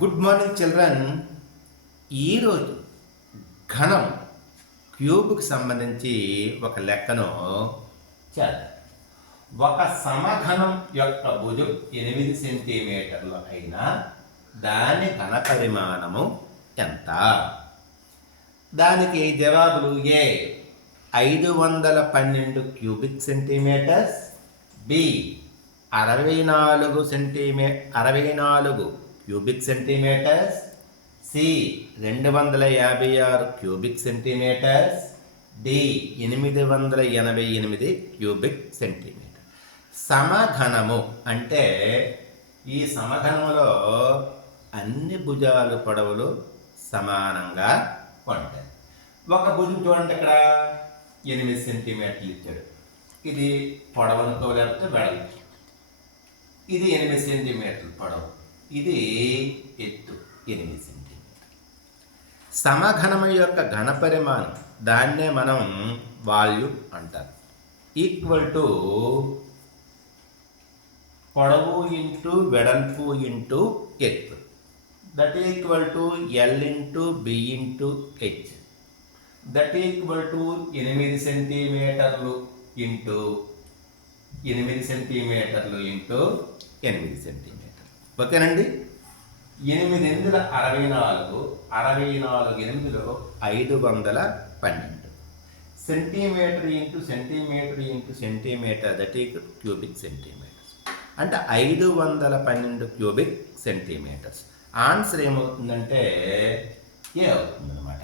Good morning children. ఈరోజు ఘనం క్యూబ్కి సంబంధించి ఒక లెక్కను చేద్దాం. ఒక సమఘనం యొక్క భుజం 8 సెంటీమీటర్లు అయినా దాని ఘన పరిమాణము ఎంత? దానికి జవాబులు: A 512 cubic centimetres, B 64 cubic centimetres, C 256 cubic centimetres, D 888 cubic centimetre. సమఘనము అంటే ఈ సమఘనములో అన్ని భుజాలు పొడవులు సమానంగా ఉంటాయి. ఒక భుజం చూడండి, ఇక్కడ 8 సెంటీమీటర్లు ఇచ్చాడు. ఇది పొడవు అనుకోలేకపోతే వెడల్పు. ఇది 8 సెంటీమీటర్లు పొడవు, ఇది ఎత్తు 8 సెంటీమీటర్లు. సమఘనము యొక్క ఘన పరిమాణం, దాన్నే మనం వాల్యూమ్ అంటారు. ఈక్వల్ టు పొడవు ఇంటూ వెడల్పు ఇంటూ ఎత్తు, that equal to L into B into H, that equal to 8 సెంటీమీటర్లు ఇంటూ 8 సెంటీమీటర్లు ఇంటూ 8 సెంటీమీటర్లు. ఓకేనండి. 8 8 64, 64 8 512 centimetre into centimetre into centimetre, that equal cubic centimetres. అంటే 512 క్యూబిక్ సెంటీమీటర్స్. ఆన్సర్ ఏమవుతుందంటే ఏ అవుతుందన్నమాట.